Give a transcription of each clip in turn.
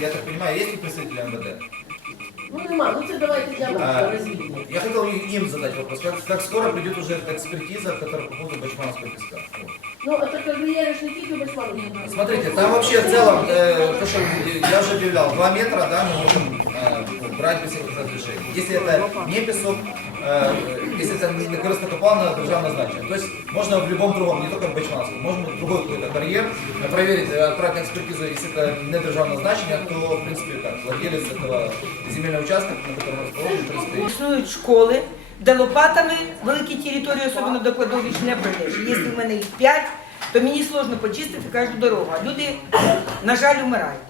я так понимаю, есть ли представители МВД? Ну нема, ну це давайте для нас А, розвідки. Я хотел и- им задать вопрос. Как, как скоро придет уже эта экспертиза, которая по поводу Бачмановского песка? Вот. Ну, а так кар'єри ж не тільки Башману. Смотрите, там вообще в целом, э, то, что я уже объявлял, 2 метра, да, мы можем э, брать без всяких разрешений. Если это не песок, э, если это не користокопална державна значення. То есть можно в любом другом, не только в Бачмановском, можно в другой какой-то карьер э, проверить, э, отправить на экспертизу, если это не державное значение, то, в принципе, как владелец этого земельного участка, на котором расположен, в принципе, Існують школи, де лопатами великі території, особливо до кладовищ, не пройдеш. Якщо в мене їх п'ять, то мені сложно почистити кожну дорогу. А люди, на жаль, вмирають.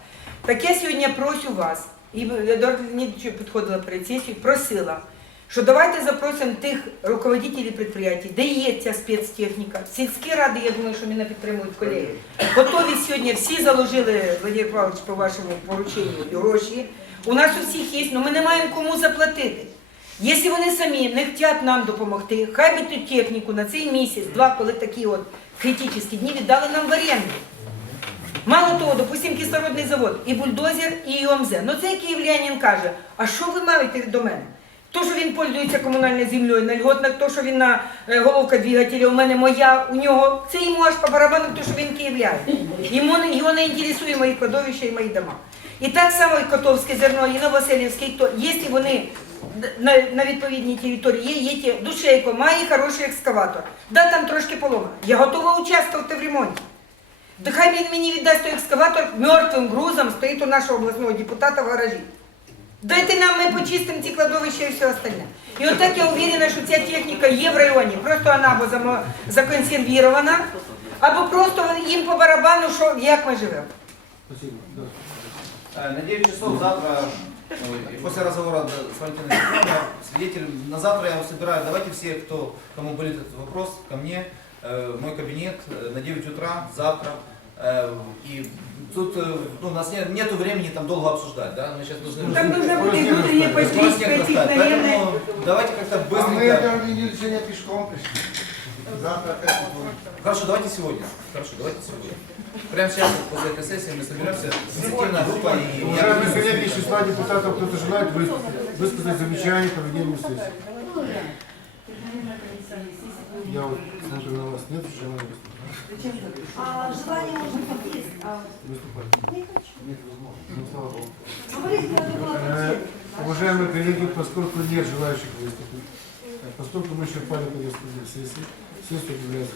Так я сьогодні прошу вас, і до Леонідовича підходила перед сесією, просила, що давайте запросимо тих руководителів підприємств, де є ця спецтехніка. Сільські ради, я думаю, що мене підтримують колеги. Готові сьогодні всі заложили, Владимир Павлович, по вашому порученню гроші. У нас у всіх є, але ми не маємо кому заплатити. Якщо вони самі не хочуть нам допомогти, хай би ту техніку на цей місяць, два, коли такі от критичні дні віддали нам в оренду. Мало того, допустим, кислородний завод, і бульдозер, і ЮМЗ. Ну цей київлянин каже, а що ви маєте до мене? То, що він пользується комунальною землею на льготах, то, що він на е, головка двигателя, у мене моя, у нього, це йому аж по барабану, то, що він київлянин. Йому, його не інтересує мої кладовища і мої дома. І так само і Котовське зерно, і Новоселівське, і то, якщо вони на, на відповідній території є, є ті, Душейко має хороший екскаватор. Да, там трошки поломано. Я готова участвувати в ремонті. Да хай він мені віддасть той екскаватор мертвим грузом стоїть у нашого обласного депутата в гаражі. Дайте нам, ми почистимо ці кладовища і все остальне. І от так я уверена, що ця техніка є в районі. Просто вона або замо- законсервірована, або просто їм по барабану, що, як ми живемо. Э, На 9 часов завтра, ой, и после разговора с Валентиной Петровной, свидетель, на завтра я собираю, давайте все, кто, кому болит этот вопрос, ко мне, э, в мой кабинет э, на 9 утра завтра. Э, И тут э, ну, у нас нет, нету времени там долго обсуждать, да, мы сейчас должны... Там нужно буде внутрішнє Скоро почистити, снег пройти, растает, наверное. поэтому давайте как-то А мы это сегодня пешком пришли. Завтра опять. Хорошо, давайте сегодня. Хорошо, давайте сегодня. Прямо сейчас, после этой сессии, мы соберемся, инициативная группа и... Уважаемые коллеги, из числа депутатов кто-то желает вы- высказать замечание по ведению сессии? Я вот смотрю на вас, нет желания А желание может быть есть. А выступать? не хочу. Нет возможности. Ну, слава Богу. Говорить надо было Э. Уважаемые коллеги, поскольку нет желающих выступить, э, поскольку мы исчерпали повестку дня сессии, сессия закрытой.